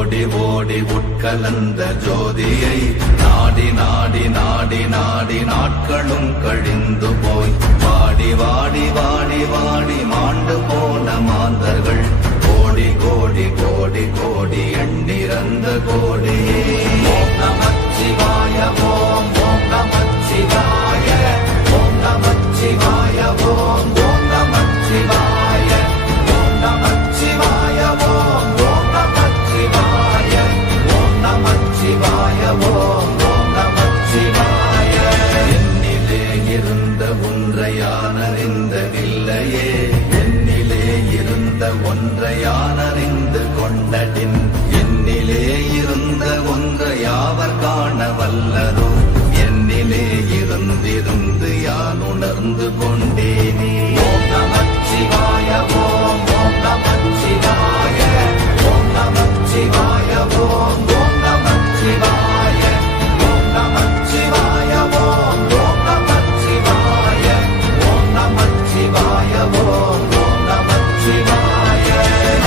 ஓடி ஓடி உட்கலந்த ஜோதியை நாடி நாடி நாடி நாடி நாட்களும் கழிந்து போய் வாடி வாடி வாடி வாடி மாண்டு போன மாந்தர்கள் கோடி கோடி கோடி கோடி எண்ணிறந்த கோடியே. ஓம் நமச்சிவாய ஓம் ஓம் நமச்சிவாய ஓம் நமச்சிவாய ஓம் ஓம் நமச்சிவாய ஓம் நமச்சிவாய ஓம் ஓம் நமச்சிவாய ஓம் நமச்சிவாய ஓம் ஓம் நமச்சிவாய. என்னிலே இருந்த ஒன்றை யான் அறிந்ததில்லையே, என்னிலே இருந்த ஒன்றை யான் அறிந்து கொண்டடின், என்னிலே இருந்த ஒன்றை யாவர் காண வல்லதோ, என்னிலே இருந்திருந்து யான் உணர்ந்து கொண்டேனே. ஓம் நமச்சிவாய ஓம் ஓம் நமச்சிவாய ஓம் நமச்சிவாய ஓம் ஓம் நமச்சிவாய ஓம் நமச்சிவாய ஓம் ஓம் நமச்சிவாய ஓம் நமச்சிவாய ஓம் ஓம் நமச்சிவாய.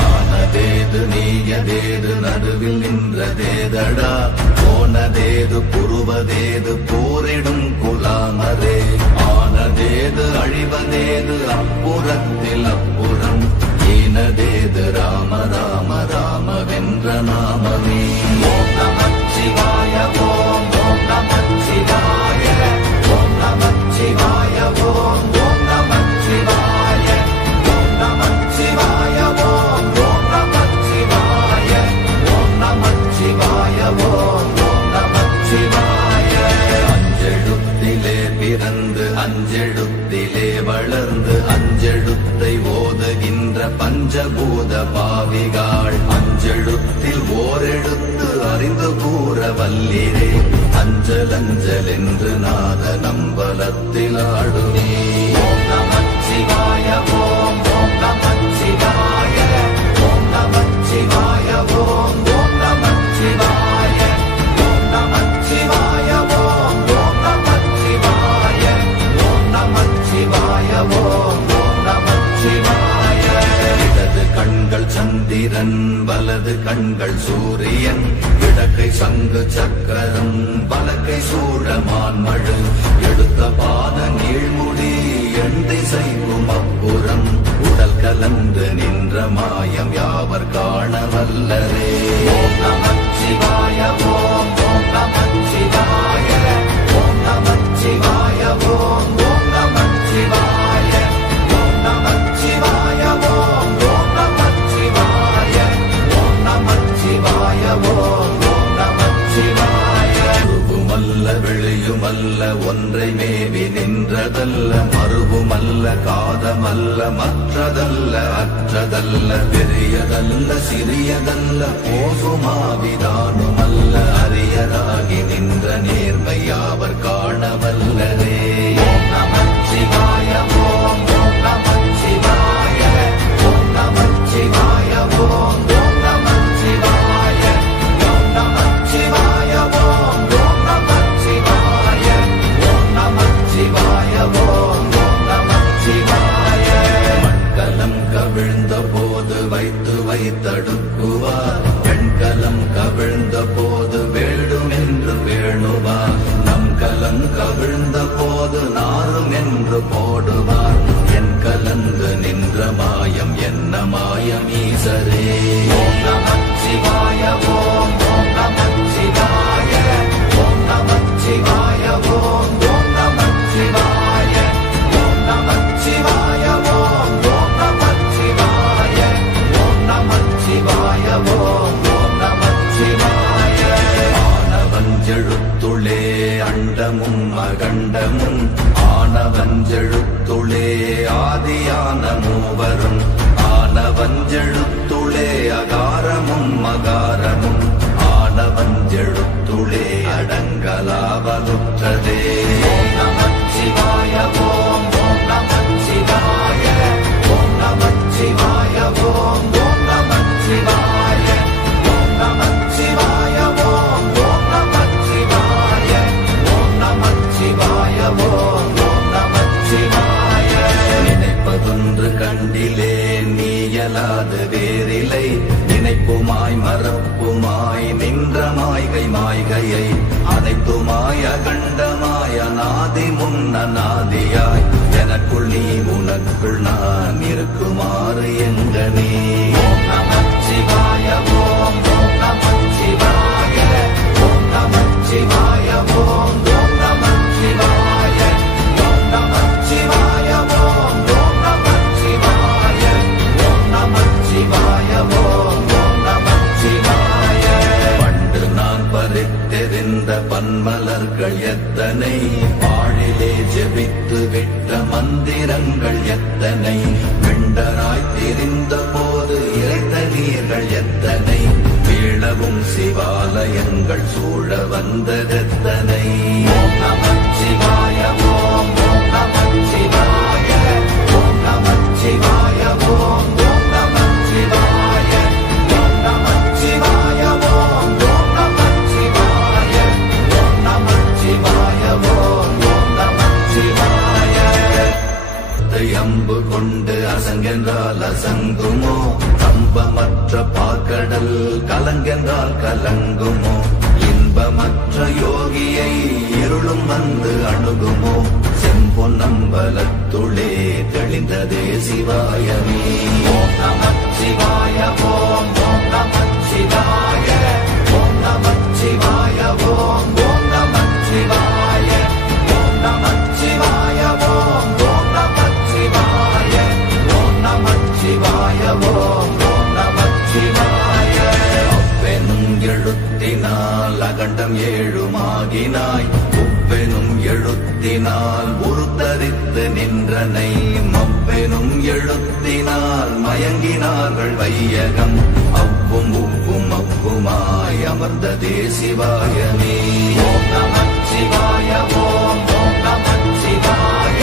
ஆனதேது நீயதேது நடுவில் நின்றதேதடா, போனதேது புருவதேது போரிடும் குலாமரே, ஆனதேது அழிவதேது அப்புறத்தில் அப்புறம், ஈனதேது ராம ராம ராம வென்ற நாமமே. ஓம் நமச்சிவாய ஓம் ஓம் நமச்சிவாய ஓம் நமச்சிவாய ஓம் ஓம் நமச்சிவாய ஓம் நமச்சிவாய ஓம் ஓம் நமச்சிவாய ஓம் நமச்சிவாய ஓம் ஓம் நமச்சிவாய. அஞ்செழுத்திலே பிறந்து அஞ்செழுத்திலே வளர்ந்து அஞ்செழுத்தை ஓதுகின்ற பஞ்சபூத பாவிகாள், அஞ்செழுத்தில் ஓரெழுத்து அறிந்து கூற வல்லிரே, அஞ்சல் அஞ்சல் என்று நாத நம்பலத்தில் ஆடுமே. ஓம் நமச்சிவாய ஓம் ஓம் நமச்சிவாய ஓம் நமச்சிவாய ஓம் ஓம் நமச்சிவாய ஓம் நமச்சிவாய ஓம் ஓம் நமச்சிவாய ஓம் நமச்சிவாய ஓம் ஓம் நமச்சிவாய. இடது கண்கள் சந்திரன் வலது கண்கள் சூரியன், இடக்கை சங்கு சக்கரம் வலக்கை சூழமான் மழு, எடுத்த பாத நீழ்முடி எண் திசைக்கும் அப்புறம், உடல் கலந்து நின்ற மாயம் யாவர் காண வல்லரே. ஓம் நமச்சிவாய ஓம் ஓம் நமச்சிவாய ஓம் நமச்சிவாய ஓம் ஓம் நமச்சிவாய ஓம் நமச்சிவாய ஓம் ஓம் நமச்சிவாய ஓம் நமச்சிவாய ஓம் ஓம் நமச்சிவாய. உருவுமல்ல வெளியுமல்ல ஒன்றை மேவி நின்றதல்ல, மறுவுமல்ல காதமல்ல மற்றதல்ல அற்றதல்ல, பெரியதல்ல சிறியதல்ல போகுமாவிதானுமல்ல, அரியராகி நின்ற நேர்மை யாவர் காண வல்லரே. ஓம் நமச்சிவாய ஓம் ஓம் நமச்சிவாய ஓம் நமச்சிவாய ஓம் ஓம் நமச்சிவாய ஓம் நமச்சிவாய ஓம் ஓம் நமச்சிவாய ஓம் நமச்சிவாய ஓம் ஓம் நமச்சிவாய. மண்கலம் கவிழ்ந்த போது வைத்து வைத்தடுக்குவார், பெண்கலம் கவிழ்ந்த போது வேண்டும் என்று வேணுவார், நம் கலம் கவிழ்ந்த போது நாரும் என்று போடுவார், என் கலந்து நின்ற மாயம் என்ன மாயம் ஈசரே. ஓம் நமச்சிவாய ஓம் ஓம் நமச்சிவாய ஓம் நமச்சிவாய ஓம் ஓம் நமச்சிவாய ஓம் நமச்சிவாய ஓம் ஓம் நமச்சிவாய ஓம் நமச்சிவாய ஓம் ஓம் நமச்சிவாய. ஆனவஞ்செழுத்துளே அண்டமும் அகண்டமும், ஆனவஞ்செழுத்துளே ஆதியான மூவரும், ஆனவஞ்செழுத்துளே அகாரமும் அகாரமும், ஆனவஞ்செழுத்துளே அடங்கலாவலுற்றதே. ஓம் நமச்சிவாய ஓம் ஓம் நமச்சிவாய ஓம் நமச்சிவாய ஓம் ஓம் நமச்சிவாய ஓம் நமச்சிவாய ஓம் ஓம் நமச்சிவாய ஓம் நமச்சிவாய ஓம் ஓம் நமச்சிவாய. நினைப்பதொன்று கண்டிலே நீயலாது வேறில்லை, நினைப்புமாய் மறப்புமாய் மாய்கை மாய்கையை அனைத்துமாய கண்டமாய நாதி முன்ன நாதியாய் எனக்குள் நீ உனக்குள் நான் இருக்குமாறு எங்கனே. ஓம் நமச்சிவாய ஓம் ஓம் நமச்சிவாய ஓம் நமச்சிவாய ஓம் ஓம் நமச்சிவாய ஓம் நமச்சிவாய ஓம் ஓம் நமச்சிவாய ஓம் நமச்சிவாய ஓம் ஓம் நமச்சிவாய. பண்டு நான் பறித்தெறிந்த பன்மலர்கள் எத்தனை, பாழிலே ஜெபித்து விட்ட மந்திரங்கள் எத்தனை, விண்டராய் திரிந்த போது இறைத்த நீர்கள் எத்தனை, வீழவும் சிவாலயங்கள் சூழ வந்ததெத்தனை. ஓம் நமச்சிவாய ஓம் ஓம் நமச்சிவாய ஓம் நமச்சிவாய ஓம் ஓம் நமச்சிவாய ஓம் நமச்சிவாய ஓம் ஓம் நமச்சிவாய ஓம் நமச்சிவாய ஓம் ஓம் நமச்சிவாய. அம்பு கொண்டு அசங்கென்றால் அசங்குமோ, கம்பமற்ற பாக்கடல் கலங்கென்றால் கலங்குமோ, இன்பமற்ற யோகியை இருளும் வந்து அணுகுமோ, செம்பொன்னம்பலத்துளே தெளிந்ததே சிவாயமே. ஓம் நமச்சிவாய ஓம் ஓம் நமச்சிவாய ஓம் நமச்சிவாய ஓம் ஓம் நமச்சிவாய ஓம் நமச்சிவாய ஓம் ஓம் நமச்சிவாய ஓம் நமச்சிவாய ஓம் ஓம் நமச்சிவாய. அப்பெனும் எழுத்தினால் அகண்டம் ஏழுமாகினாய், உப்பெனும் எழுத்தினால் உருத்தரித்து நின்றனை, மப்பெனும் எழுத்தினால் மயங்கினார்கள் வையகம், அவ்வும் உப்பும் அப்புமாய் அமர்ந்ததே சிவாயமே. ஓம் நமச்சிவாய ஓம் ஓம் நமச்சிவாய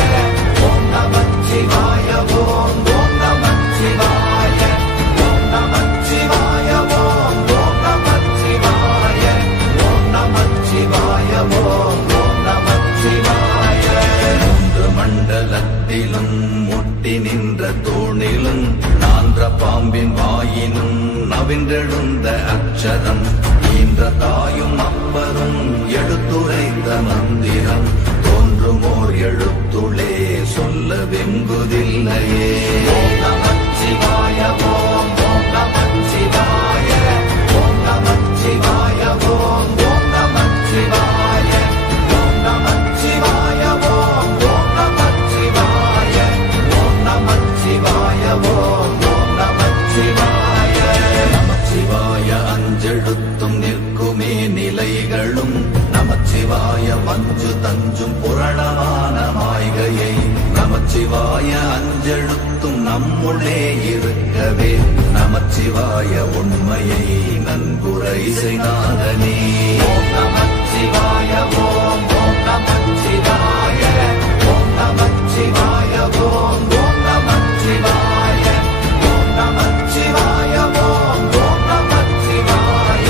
ஓம் நமச்சிவாய ஓம் ஓம் நமச்சிவாய ஓம் நமச்சிவாய ஓம் ஓம் நமச்சிவாய ஓம் நமச்சிவாய ஓம் ஓம் நமச்சிவாய. மூன்று மண்டலத்திலும் முட்டி நின்ற தூணிலும் நான்ற பாம்பின் வாயினும் நவின்றெழுந்த அக்ஷரம், ஈன்ற தாயும் அப்பரும் எடுத்துரைத்த மந்திரம், தோன்றுமோர் எழுத்துளே சொல்ல வெங்குதில்லையே. ஓம் நமச்சிவாய ஓம் ஓம் நமச்சிவாய ஓம் நமச்சிவாய ஓம் ஓம் நமச்சிவாய ஓம் நமச்சிவாய ஓம் ஓம் நமச்சிவாய ஓம் நமச்சிவாய ஓம் ஓம் நமச்சிவாய. நமச்சிவாய அஞ்செழுத்தும் நிற்குமே நிலைகளும், நமச்சிவாய மஞ்சு தஞ்சும் புரணமான மாய்கையை, நமச்சிவாய அஞ்செழுத்தும் நம்முள்ளே இருக்கவே, நமச்சிவாய உண்மையை நன்குரை செய்நாதனே. ஓம் நமச்சிவாய ஓம் ஓம் நமச்சிவாய ஓம் நமச்சிவாய ஓம் ஓம் நமச்சிவாய ஓம் நமச்சிவாய ஓம் ஓம் நமச்சிவாய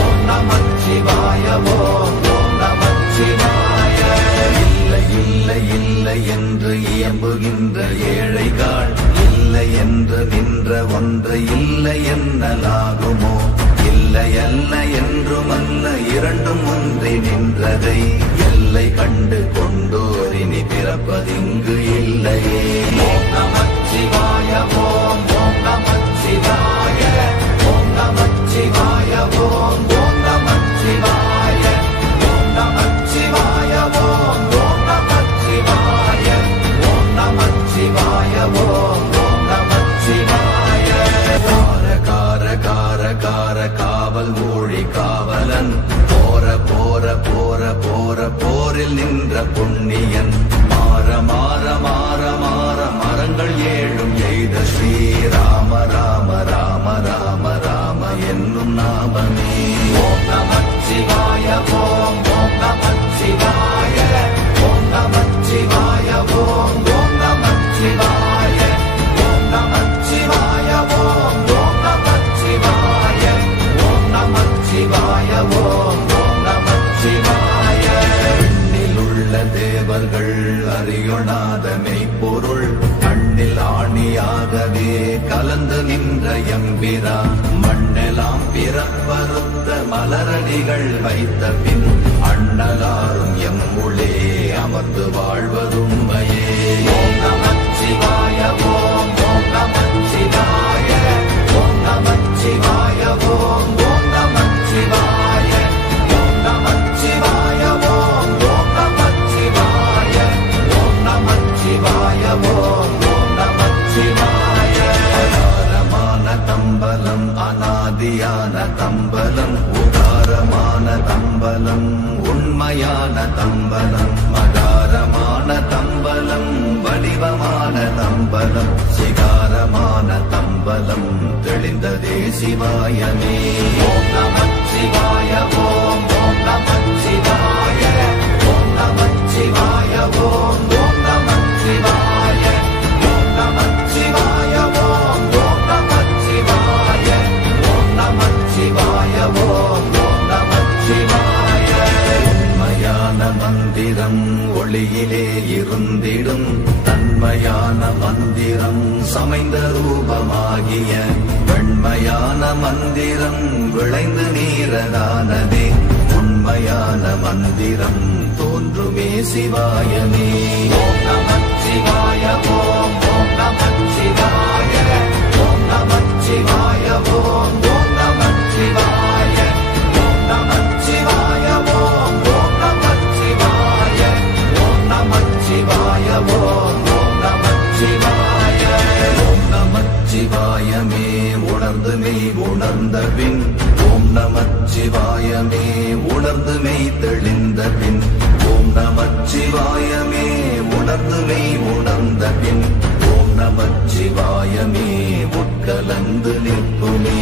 ஓம் நமச்சிவாய ஓம் ஓம் நமச்சிவாய. இல்லை இல்லை இல்லை என்று இயம்புகின்ற ஏழைகள், இல்லை என்று நின்ற ஒன்று இல்லை என்னலாகுமோ, இல்லை அல்ல என்றுமல்ல இரண்டும் ஒன்றி நின்றதை, எல்லை கண்டு கொண்டோரினி பிறப்பதிங்கு இல்லையே. ஓம் நமச்சிவாய ஓம் ஓம் நமச்சிவாய ஓம் நமச்சிவாய ஓம் ஓம் நமச்சிவாய ஓம் நமச்சிவாய ஓம் ஓம் நமச்சிவாய ஓம் நமச்சிவாய ஓம் ஓம் நமச்சிவாய. கார கார கார கார காவல் மொழி காவலன், போர போர போர போர போரில் நின்ற புண்ணியன், மாற மாற மாற மாற மரங்கள் ஏழும் எய்த ஸ்ரீராம ராம ராம ராம ராம என்னும் நாமமே. ஓம் நமச்சிவாய ஓம் ஓம் நமச்சிவாய ஓம் நமச்சிவாய ஓம் ஓம் நமச்சிவாய ஓம் நமச்சிவாய ஓம் ஓம் நமச்சிவாய ஓம் நமச்சிவாய ஓம் ஓம் நமச்சிவாய. விண்ணிலுள்ள தேவர்கள் அறியொணாத மெய்ப்பொருள், கண்ணி கண்ணில் ஆணியாகவே கலந்து நின்ற எம்பிரா மண்ணெல்லாம் பிறப்பறுத்த மலரடிகள் வைத்த பின் அண்ணலாரும் எம்முளே அமர்ந்து வாழ்வதும்மையே. ஓம் நமச்சிவாய ஓம் ஓம் நமச்சிவாய ஓம் நமச்சிவாய ஓம் ஓம் நமச்சிவாய ஓம் நமச்சிவாய ஓம் ஓம் நமச்சிவாய ஓம் நமச்சிவாய ஓம் ஓம் நமச்சிவாய. அகாரமான தம்பலம் அநாதியான தம்பலம் உகாரமான தம்பலம் உண்மையான தம்பலம் மகாரமான தம்பலம் வடிவமான தம்பலம் சிகாரமான தம்பலம் தெளிந்ததே சிவாயமே. ஓம் நமச்சிவாய ஓம் ஓம் நமச்சிவாய ஓம் நமச்சிவாய ஓம் ஓம் நமச்சிவாய ஓம் நமச்சிவாய ஓம் ஓம் நமச்சிவாய ஓம் நமச்சிவாய ஓம் ஓம் நமச்சிவாய. உண்மையான மந்திரம் ஒளியிலே இருந்திடும் தன்மையான மந்திரம் சமைந்த ரூபமாகிய வெண்மையான மந்திரம் விளைந்து நீரதானதே உண்மையான மந்திரம் தோன்றுமே சிவாயமே. ஓம் நமச்சிவாய ஓம் ஓம் நமச்சிவாய ஓம் நமச்சிவாய ஓம் ஓம் நமச்சிவாய ஓம் நமச்சிவாய ஓம் ஓம் நமச்சிவாய ஓம் நமச்சிவாய ஓம் ஓம் நமச்சிவாய. ஓம் நமச்சிவாயமே உணர்ந்து மெய் உணர்ந்த பின் ஓம் நமச்சிவாயமே உணர்ந்து மெய் தெளிந்த பின் ஓம் நமச்சிவாயமே உணர்ந்து மெய் உணர்ந்த பின் ஓம் நமச்சிவாயமே உட்கலந்து நிற்குமே.